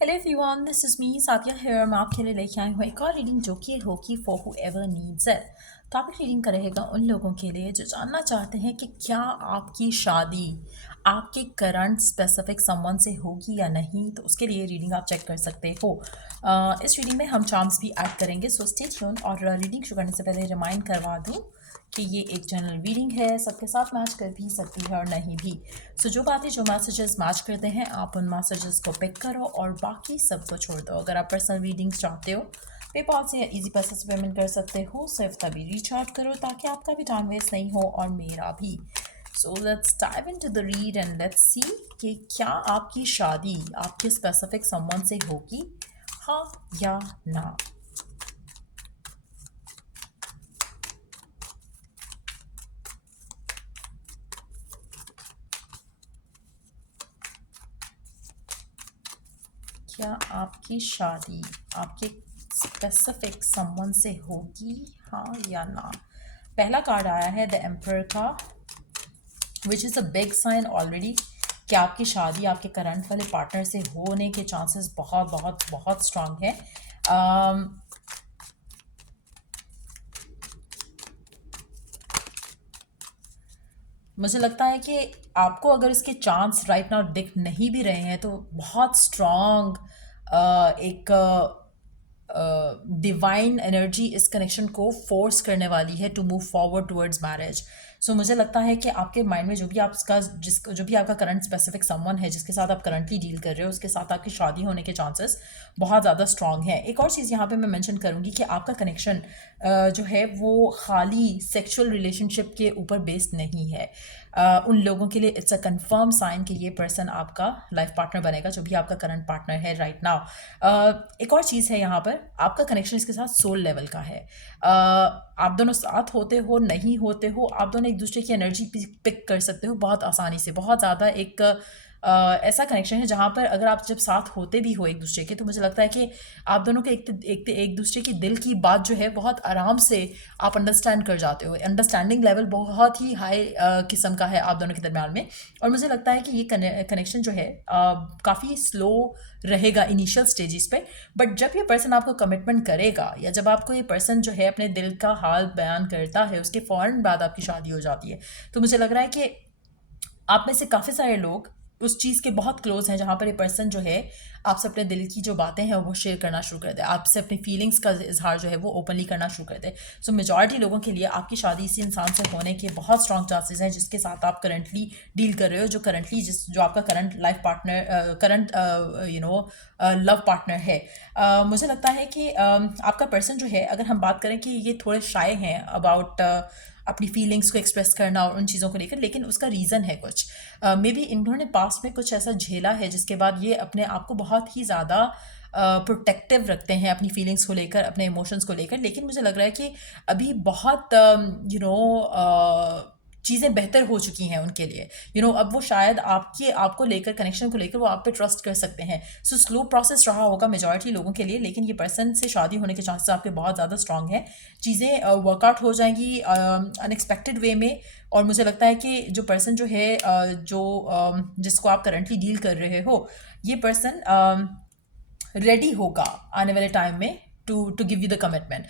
Hello everyone, this is me Saathiya here. मैं आपके लिए लेके आई हूँ एक और रीडिंग जो कि होगी for whoever needs it. Topic reading का रहेगा उन लोगों के लिए जो जानना चाहते हैं कि क्या आपकी शादी आपके करंट स्पेसिफिक समवन से होगी या नहीं। तो उसके लिए रीडिंग आप चेक कर सकते हो। इस रीडिंग में हम चार्म्स भी ऐड करेंगे, सो स्टे ट्यून। और रीडिंग शुरू करने से पहले रिमाइंड करवा दूँ कि ये एक जनरल रीडिंग है, सबके साथ मैच कर भी सकती है और नहीं भी। सो जो बातें जो मैसेजेस मैच करते हैं आप उन मैसेजेस को पिक करो और बाकी सबको छोड़ दो। अगर आप पर्सनल रीडिंग्स चाहते हो पेपाल से या इजी पैसे से पेमेंट कर सकते हो, सिर्फ तभी रीच आउट करो ताकि आपका भी टाइम वेस्ट नहीं हो और मेरा भी। So let's dive into the read and let's see कि क्या आपकी शादी आपके स्पेसिफिक समवन से होगी, हाँ या ना। क्या आपकी शादी आपके स्पेसिफिक समवन से होगी, हाँ या ना। पहला कार्ड आया है द एम्पर का, which is a big sign already कि आपकी शादी आपके करंट वाले पार्टनर से होने के चांसेस बहुत बहुत बहुत स्ट्रांग है। मुझे लगता है कि आपको अगर इसके चांस राइट नाउ दिख नहीं भी रहे हैं तो बहुत स्ट्रांग एक डिवाइन एनर्जी इस कनेक्शन को फोर्स करने वाली है to move forward towards marriage. So मुझे लगता है कि आपके माइंड में जो भी आपका करंट स्पेसिफिक समवन है जिसके साथ आप करंटली डील कर रहे हो उसके साथ आपकी शादी होने के चांसेस बहुत ज़्यादा स्ट्रांग है। एक और चीज़ यहाँ पे मैं मेंशन करूँगी कि आपका कनेक्शन जो है वो खाली सेक्सुअल रिलेशनशिप के ऊपर बेस्ड नहीं है। उन लोगों के लिए इट्स अ कंफर्म साइन कि ये पर्सन आपका लाइफ पार्टनर बनेगा, जो भी आपका करंट पार्टनर है राइट नाउ। एक और चीज़ है यहाँ पर, आपका कनेक्शन इसके साथ सोल लेवल का है। आप दोनों साथ होते हो नहीं होते हो, आप दोनों एक दूसरे की एनर्जी पिक कर सकते हो बहुत आसानी से। बहुत ज़्यादा एक ऐसा कनेक्शन है जहाँ पर अगर आप जब साथ होते भी हो एक दूसरे के तो मुझे लगता है कि आप दोनों के एक दूसरे की दिल की बात जो है बहुत आराम से आप अंडरस्टैंड कर जाते हो। अंडरस्टैंडिंग लेवल बहुत ही हाई किस्म का है आप दोनों के दरम्यान में। और मुझे लगता है कि ये कनेक्शन जो है काफ़ी स्लो रहेगा इनिशियल स्टेजेस पे, बट जब ये पर्सन आपको कमिटमेंट करेगा या जब आपको ये पर्सन जो है अपने दिल का हाल बयान करता है उसके फ़ौरन बाद आपकी शादी हो जाती है। तो मुझे लग रहा है कि आप में से काफ़ी सारे लोग उस चीज़ के बहुत क्लोज हैं जहाँ पर ये पर्सन जो है आपसे अपने दिल की जो बातें हैं वो शेयर करना शुरू कर दे, आपसे अपनी फीलिंग्स का इजहार जो है वो ओपनली करना शुरू कर दे। सो मेजॉरिटी लोगों के लिए आपकी शादी इसी इंसान से होने के बहुत स्ट्रॉन्ग चांसेस हैं जिसके साथ आप करंटली डील कर रहे हो, जो आपका current life partner current love partner है। मुझे लगता है कि आपका पर्सन जो है, अगर हम बात करें कि ये थोड़े शाय हैं अबाउट अपनी फीलिंग्स को एक्सप्रेस करना और उन चीज़ों को लेकर, लेकिन उसका रीज़न है कुछ। मे बी इन्होंने पास्ट में कुछ ऐसा झेला है जिसके बाद ये अपने आप को बहुत ही ज़्यादा प्रोटेक्टिव रखते हैं अपनी फीलिंग्स को लेकर, अपने इमोशंस को लेकर। लेकिन मुझे लग रहा है कि अभी बहुत चीज़ें बेहतर हो चुकी हैं उनके लिए। अब वो शायद आपको लेकर, कनेक्शन को लेकर वो आप पे ट्रस्ट कर सकते हैं। सो स्लो प्रोसेस रहा होगा मेजॉरिटी लोगों के लिए, लेकिन ये पर्सन से शादी होने के चांसेस आपके बहुत ज़्यादा स्ट्रांग है। चीज़ें वर्कआउट हो जाएंगी अनएक्सपेक्टेड वे में। और मुझे लगता है कि जो पर्सन जो है जिसको आप करंटली डील कर रहे हो, ये पर्सन रेडी होगा आने वाले टाइम में to give you the commitment.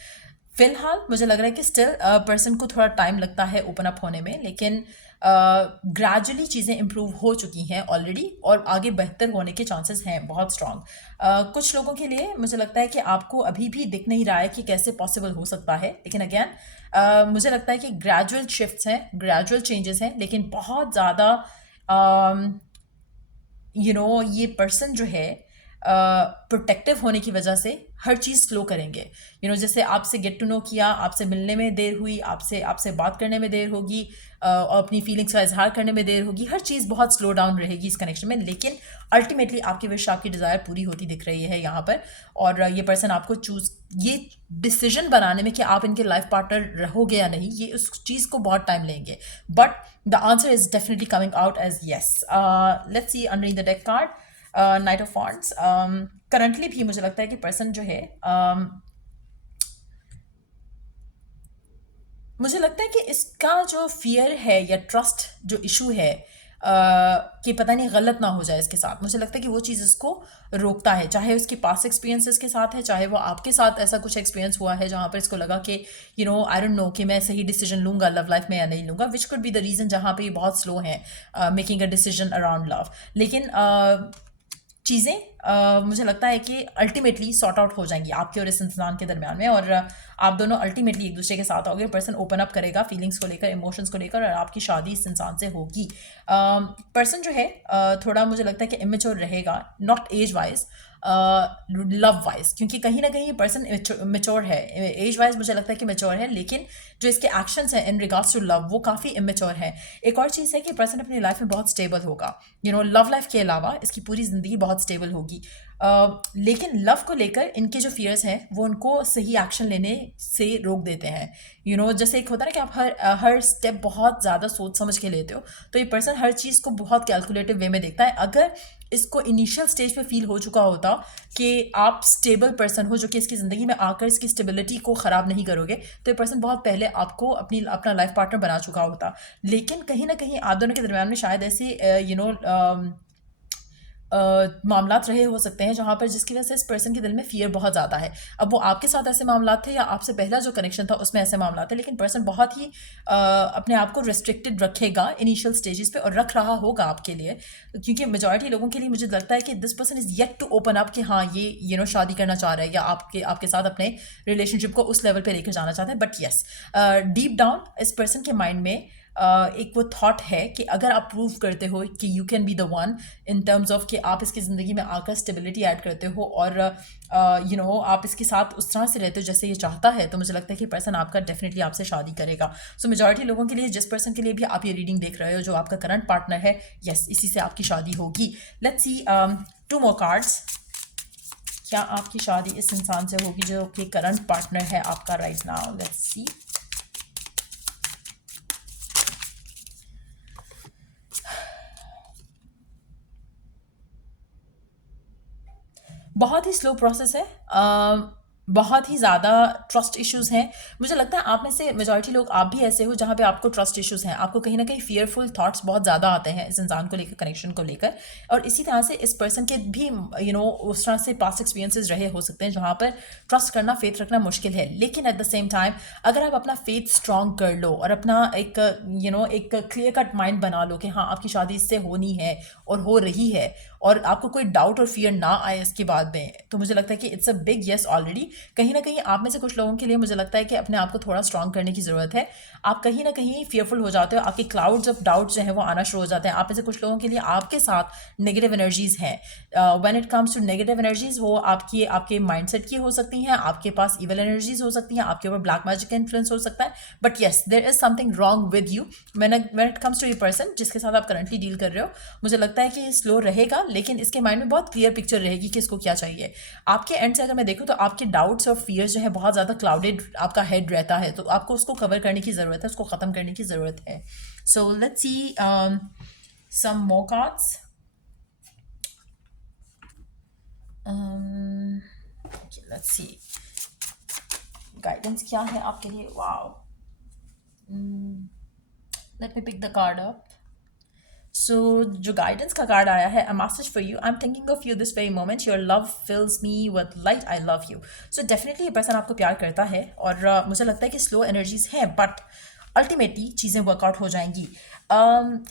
फिलहाल मुझे लग रहा है कि स्टिल पर्सन को थोड़ा टाइम लगता है ओपन अप होने में, लेकिन ग्रेजुअली चीज़ें इम्प्रूव हो चुकी हैं ऑलरेडी और आगे बेहतर होने के चांसेस हैं बहुत स्ट्रांग। कुछ लोगों के लिए मुझे लगता है कि आपको अभी भी दिख नहीं रहा है कि कैसे पॉसिबल हो सकता है, लेकिन अगेन मुझे लगता है कि ग्रेजुअल शिफ्ट्स हैं, ग्रेजुअल चेंजेस हैं, लेकिन बहुत ज़्यादा ये पर्सन जो है प्रोटेक्टिव होने की वजह से हर चीज़ स्लो करेंगे। जैसे आपसे गेट टू नो किया, आपसे मिलने में देर हुई, आपसे आपसे बात करने में देर होगी, और अपनी फीलिंग्स का इजहार करने में देर होगी, हर चीज़ बहुत स्लो डाउन रहेगी इस कनेक्शन में। लेकिन अल्टीमेटली आपकी विश, आपकी डिज़ायर पूरी होती दिख रही है यहाँ पर। और ये पर्सन आपको ये डिसीजन बनाने में कि आप इनके लाइफ पार्टनर रहोगे या नहीं, ये उस चीज़ को बहुत टाइम लेंगे, but the answer is definitely coming out as yes. Let's see underneath the deck card, knight of wands. Currently भी मुझे लगता है कि पर्सन जो है, मुझे लगता है कि इसका जो फियर है या ट्रस्ट जो इशू है, कि पता नहीं गलत ना हो जाए इसके साथ। मुझे लगता है कि वो चीज़ इसको रोकता है, चाहे उसके पास एक्सपीरियंसेस के साथ है, चाहे वो आपके साथ ऐसा कुछ एक्सपीरियंस हुआ है जहाँ पर इसको लगा कि आई डोंट नो कि मैं सही डिसीजन लूंगा लव लाइफ में या नहीं लूंगा, which could be the reason जहाँ पे ये बहुत स्लो है making a decision around love. लेकिन चीज़ें मुझे लगता है कि अल्टीमेटली सॉर्ट आउट हो जाएंगी आपके और इस इंसान के दरमियान में, और आप दोनों अल्टीमेटली एक दूसरे के साथ आओगे। पर्सन ओपन अप करेगा फीलिंग्स को लेकर, इमोशंस को लेकर, और आपकी शादी इस इंसान से होगी। पर्सन जो है थोड़ा मुझे लगता है कि इमेच्योर रहेगा, not age wise, love wise, क्योंकि कहीं ना कहीं ये पर्सन मेच्योर है। एज वाइज मुझे लगता है कि मेच्योर है, लेकिन जो इसके एक्शंस हैं इन रिगार्ड्स टू लव वो काफ़ी इमेच्योर है। एक और चीज़ है कि पर्सन अपनी लाइफ में बहुत स्टेबल होगा, लव लाइफ के अलावा इसकी पूरी ज़िंदगी बहुत स्टेबल होगी। लेकिन लव को लेकर इनके जो फियर्स हैं वो उनको सही एक्शन लेने से रोक देते हैं। जैसे एक होता है ना कि आप हर स्टेप बहुत ज़्यादा सोच समझ के लेते हो, तो ये पर्सन हर चीज़ को बहुत कैलकुलेटिव वे में देखता है। अगर इसको इनिशियल स्टेज पे फील हो चुका होता कि आप स्टेबल पर्सन हो जो कि इसकी ज़िंदगी में आकर इसकी स्टेबिलिटी को ख़राब नहीं करोगे, तो ये पर्सन बहुत पहले आपको अपना लाइफ पार्टनर बना चुका होता। लेकिन कहीं ना कहीं आप दोनों के दरम्यान में शायद ऐसे मामलात रहे हो सकते हैं जहाँ पर जिसकी वजह से इस पर्सन के दिल में फियर बहुत ज़्यादा है। अब वो आपके साथ ऐसे मामलात थे या आपसे पहला जो कनेक्शन था उसमें ऐसे मामलात थे, लेकिन पर्सन बहुत ही अपने आप को रिस्ट्रिक्टेड रखेगा इनिशियल स्टेजेस पे, और रख रहा होगा आपके लिए, क्योंकि मेजॉरिटी लोगों के लिए मुझे लगता है कि this person is yet to open up कि हाँ ये शादी करना चाह रहा है या आपके साथ अपने रिलेशनशिप को उस लेवल पर लेकर जाना चाहता है। बट येस, डीप डाउन इस पर्सन के माइंड में एक वो थॉट है कि अगर आप प्रूव करते हो कि you can be the one, in terms of कि आप इसकी ज़िंदगी में आकर स्टेबिलिटी ऐड करते हो और आप इसके साथ उस तरह से रहते हो जैसे ये चाहता है, तो मुझे लगता है कि पर्सन आपका डेफिनेटली आपसे शादी करेगा। सो मेजॉरिटी लोगों के लिए, जिस पर्सन के लिए भी आप ये रीडिंग देख रहे हो जो आपका करंट पार्टनर है, यस, इसी से आपकी शादी होगी। Let's see 2 more cards. क्या आपकी शादी इस इंसान से होगी जो कि करंट पार्टनर है आपका राइट नाउ? Let's see. बहुत ही स्लो प्रोसेस है, बहुत ही ज़्यादा ट्रस्ट इश्यूज़ हैं। मुझे लगता है आप में से मेजॉरिटी लोग, आप भी ऐसे हो जहाँ पे आपको ट्रस्ट इश्यूज़ हैं, आपको कहीं ना कहीं फियरफुल थॉट्स बहुत ज़्यादा आते हैं इस इंसान को लेकर, कनेक्शन को लेकर। और इसी तरह से इस पर्सन के भी उस तरह से पास्ट एक्सपीरियंसेस रहे हो सकते हैं जहाँ पर ट्रस्ट करना, फेथ रखना मुश्किल है। लेकिन एट द सेम टाइम अगर आप अपना फेथ स्ट्रॉन्ग कर लो और अपना एक एक क्लियर कट माइंड बना लो कि हाँ आपकी शादी इससे होनी है और हो रही है, और आपको कोई डाउट और फियर ना आए इसके बाद में, तो मुझे लगता है कि it's a big yes already. कहीं ना कहीं आप में से कुछ लोगों के लिए मुझे लगता है कि अपने आप को थोड़ा स्ट्रॉन्ग करने की ज़रूरत है। आप कहीं ना कहीं फियरफुल हो जाते हो, आपके क्लाउड्स ऑफ डाउट जो है वो आना शुरू हो जाते हैं। आप में से कुछ लोगों के लिए आपके साथ नेगेटिव एनर्जीज हैं। When it comes to negative energies, वो आपके माइंडसेट की हो सकती हैं, आपके पास इवल एनर्जीज हो सकती हैं, आपके ऊपर ब्लैक मैजिक का इन्फ्लुएंस हो सकता है। But yes, there is something wrong with you when it comes to ये पर्सन जिसके साथ आप करंटली डील कर रहे हो। मुझे लगता है कि ये स्लो रहेगा, लेकिन इसके माइंड में बहुत क्लियर पिक्चर रहेगी कि इसको क्या चाहिए। आपके एंड से अगर मैं देखूँ तो आपके डाउट्स और फियर्स जो है बहुत ज़्यादा क्लाउडेड आपका हेड रहता है, तो आपको उसको कवर करने की ज़रूरत है, उसको ख़त्म करने की ज़रूरत है। So let's see some more cards. Let's see guidance क्या है आपके लिए। Wow, let me pick the card up. So जो गाइडेंस का कार्ड आया है, a message for you, I am thinking of you this very moment, your love fills me with light, I love you. So definitely ये person आपको प्यार करता है, और मुझे लगता है कि स्लो एनर्जीज हैं, बट अल्टीमेटली चीज़ें वर्कआउट हो जाएंगी।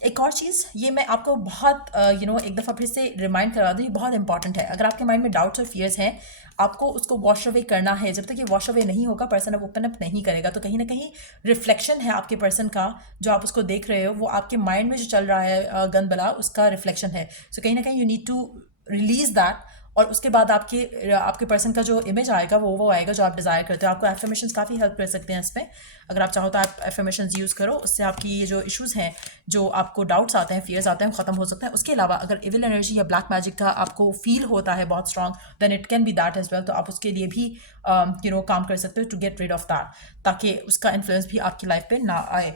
एक और चीज़, ये मैं आपको बहुत एक दफ़ा फिर से रिमाइंड करवा दूँ, ये बहुत इंपॉर्टेंट है। अगर आपके माइंड में डाउट्स और फियर्स हैं, आपको उसको वॉश अवे करना है। जब तक ये वॉश अवे नहीं होगा, पर्सन अब ओपन अप नहीं करेगा, तो कहीं ना कहीं रिफ्लेक्शन है आपके पर्सन का, जो आप उसको देख रहे हो वो आपके माइंड में जो चल रहा है गन बला, उसका रिफ्लेक्शन है। सो कहीं ना कहीं you need to release that, और उसके बाद आपके पर्सन का जो इमेज आएगा वो आएगा जो आप डिज़ायर करते हो। आपको एफर्मेशंस काफ़ी हेल्प कर सकते हैं इसमें। अगर आप चाहो तो आप एफर्मेशंस यूज़ करो, उससे आपकी ये जो इश्यूज़ हैं, जो आपको डाउट्स आते हैं, फियर्स आते हैं, वो ख़त्म हो सकते हैं। उसके अलावा अगर इविल एनर्जी या ब्लैक मैजिक का आपको फील होता है बहुत strong, then it can be that as well. तो आप उसके लिए भी काम कर सकते हो to get rid of that, ताकि उसका इन्फ्लुएंस भी आपकी लाइफ पे ना आए।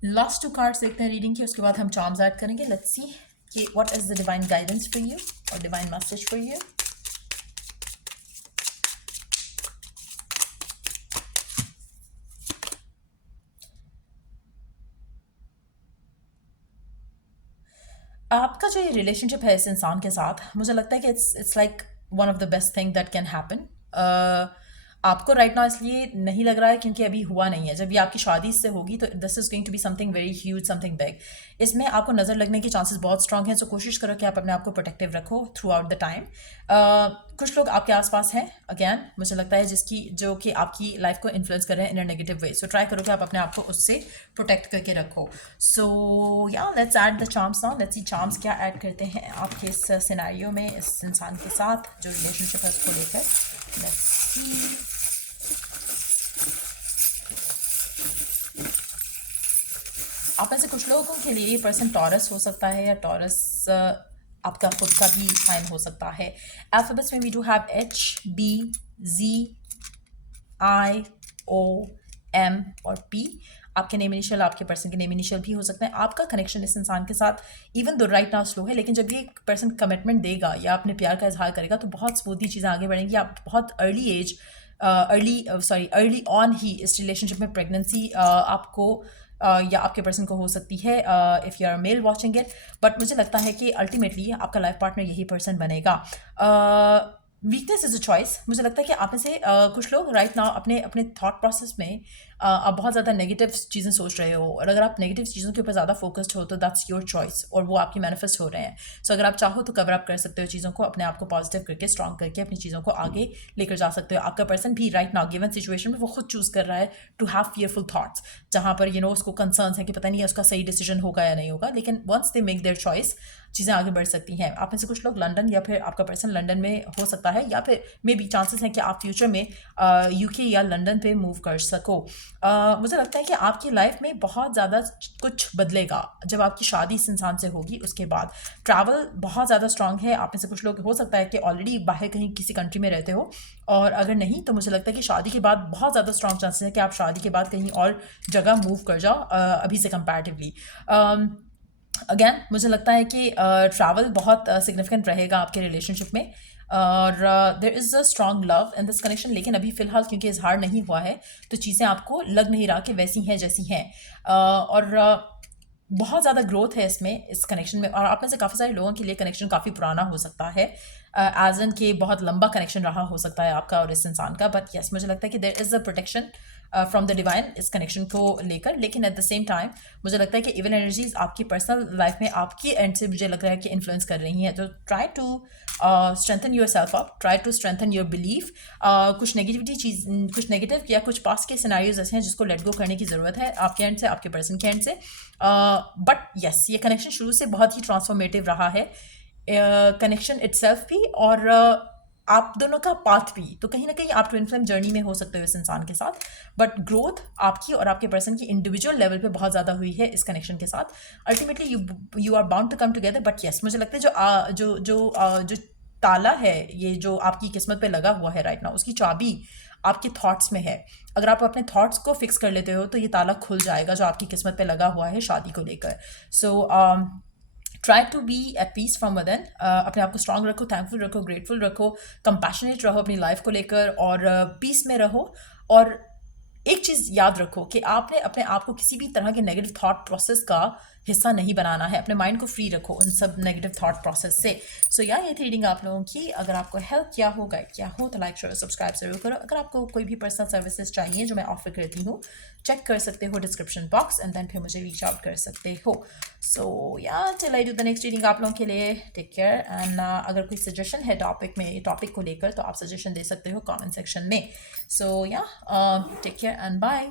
लास्ट 2 कार्ड्स देखते हैं रीडिंग की, उसके बाद हम चार्म्स ऐड करेंगे। लेट्स सी कि what is the divine guidance for you और डिवाइन मैसेज फॉर यू। आपका जो ये रिलेशनशिप है इस इंसान के साथ, मुझे लगता है कि it's like one of the best thing that can happen. आपको राइट नाउ इसलिए नहीं लग रहा है क्योंकि अभी हुआ नहीं है। जब ये आपकी शादी से होगी तो this is going to be something very huge, something big. इसमें आपको नज़र लगने के चांसेस बहुत स्ट्रांग हैं, सो कोशिश करो कि आप अपने आप को प्रोटेक्टिव रखो थ्रू आउट द टाइम। कुछ लोग आपके आसपास हैं अगैन, मुझे लगता है जो कि आपकी लाइफ को इन्फ्लुएंस कर रहे हैं इन a negative way, so try करो कि आप अपने आप को उससे प्रोटेक्ट करके रखो। सो या let's add the charms now, let's see charms क्या ऐड करते हैं आपके इस सिनेरियो में, इस इंसान के साथ जो रिलेशनशिप है उसको लेकर। Let's see. आप में से कुछ लोगों के लिए ये पर्सन टॉरस हो सकता है, या टॉरस आपका खुद का भी साइन हो सकता है। अल्फाबेट्स में वी डू हैव HBZIOM और P। आपके नेम इनिशियल, आपके पर्सन के नेम इनिशियल भी हो सकते हैं। आपका कनेक्शन इस इंसान के साथ even though right now slow है, लेकिन जब ये पर्सन कमिटमेंट देगा या अपने प्यार का इजहार करेगा तो बहुत स्मूथली चीज़ें आगे बढ़ेंगी। आप बहुत अर्ली ऑन ही इस रिलेशनशिप में प्रेगनेंसी आपको या आपके पर्सन को हो सकती है if you are male watching it. But मुझे लगता है कि अल्टीमेटली आपका लाइफ पार्टनर यही पर्सन बनेगा। Weakness is a choice. मुझे लगता है कि आप में से कुछ लोग राइट नाउ अपने अपने थॉट प्रोसेस में आप बहुत ज़्यादा नेगेटिव चीज़ें सोच रहे हो, और अगर आप नेगेटिव चीज़ों के ऊपर ज़्यादा फोकस्ड हो तो दैट्स योर चॉइस, और वो आपकी मैनिफेस्ट हो रहे हैं। सो अगर आप चाहो तो कवर अप कर सकते हो चीज़ों को, अपने आप को पॉजिटिव करके, स्ट्रॉन्ग करके अपनी चीज़ों को आगे लेकर जा सकते हो। आपका पर्सन भी राइट नाउ गिवन सिचुएशन में वो खुद चूज़ कर रहा है टू हैव फियरफुल थॉट्स, जहाँ पर उसको कंसर्न्स है कि पता नहीं है उसका सही डिसीजन होगा या नहीं होगा, लेकिन once they make their choice चीज़ें आगे बढ़ सकती हैं। आप में से कुछ लोग लंदन, या फिर आपका पर्सन लंदन में हो सकता है, या फिर मे बी चांसेस हैं कि आप फ्यूचर में यूके या लंदन पे मूव कर सको। मुझे लगता है कि आपकी लाइफ में बहुत ज़्यादा कुछ बदलेगा जब आपकी शादी इस इंसान से होगी। उसके बाद ट्रैवल बहुत ज़्यादा स्ट्रांग है। आप में से कुछ लोग हो सकता है कि ऑलरेडी बाहर कहीं किसी कंट्री में रहते हो, और अगर नहीं तो मुझे लगता है कि शादी के बाद बहुत ज़्यादा स्ट्रांग चांसेस है कि आप शादी के बाद कहीं और जगह मूव कर जाओ अभी से कंपैरेटिवली। अगैन मुझे लगता है कि ट्रैवल बहुत सिग्निफिकेंट रहेगा आपके रिलेशनशिप में, और there is a strong love in this connection. लेकिन अभी फ़िलहाल क्योंकि इजहार नहीं हुआ है तो चीज़ें आपको लग नहीं रहा कि वैसी हैं जैसी हैं, और बहुत ज़्यादा ग्रोथ है इसमें, इस कनेक्शन में। और आप में से काफ़ी सारे लोगों के लिए कनेक्शन काफ़ी पुराना हो सकता है, एज एन के बहुत लंबा कनेक्शन रहा हो सकता है आपका और इस इंसान का। बट यस, मुझे लगता है कि there is a protection from the divine इस कनेक्शन को लेकर। लेकिन एट द सेम टाइम मुझे लगता है कि इविल एनर्जीज आपकी पर्सनल लाइफ में आपकी एंड से मुझे लग रहा है कि इन्फ्लुएंस कर रही हैं। तो try to strengthen yourself up, try to strengthen your belief. कुछ नेगेटिव या कुछ पास्ट के सिनेरियोज ऐसे हैं जिसको लेट गो करने की ज़रूरत है आपके एंड से, आपके पर्सन के एंड से। बट यस, ये कनेक्शन शुरू से बहुत ही ट्रांसफॉर्मेटिव रहा है, कनेक्शन इटसेल्फ भी और आप दोनों का पाथ भी। तो कहीं ना कहीं आप ट्विन फ्लेम जर्नी में हो सकते हो इस इंसान के साथ, बट ग्रोथ आपकी और आपके पर्सन की इंडिविजुअल लेवल पे बहुत ज़्यादा हुई है इस कनेक्शन के साथ। Ultimately you are bound to come together. But yes, मुझे लगता है जो ताला है, ये जो आपकी किस्मत पे लगा हुआ है राइट नाउ, उसकी चाबी आपके थॉट्स में है। अगर आप अपने थॉट्स को फिक्स कर लेते हो तो ये ताला खुल जाएगा जो आपकी किस्मत पे लगा हुआ है शादी को लेकर। So try to be at peace from within. अपने आप को स्ट्रांग रखो, थैंकफुल रखो, ग्रेटफुल रखो, कंपैशनेट रहो अपनी लाइफ को लेकर, और पीस में रहो। और एक चीज़ याद रखो कि आपने अपने आप को किसी भी तरह के नेगेटिव थॉट प्रोसेस का हिस्सा नहीं बनाना है। अपने माइंड को फ्री रखो उन सब नेगेटिव थॉट प्रोसेस से। सो या ये थी रीडिंग आप लोगों की। अगर आपको हेल्प किया हो, गाइड किया हो, तो लाइक शेयर सब्सक्राइब जरूर करो। अगर आपको कोई भी पर्सनल सर्विसेज चाहिए जो मैं ऑफर करती हूँ, चेक कर सकते हो डिस्क्रिप्शन बॉक्स, एंड देन फिर मुझे रीच आउट कर सकते हो। सो या till I do the next reading आप लोगों के लिए, टेक केयर। एंड अगर कोई सजेशन है टॉपिक को लेकर तो आप सजेशन दे सकते हो कॉमेंट सेक्शन में। सो या टेक केयर एंड बाय।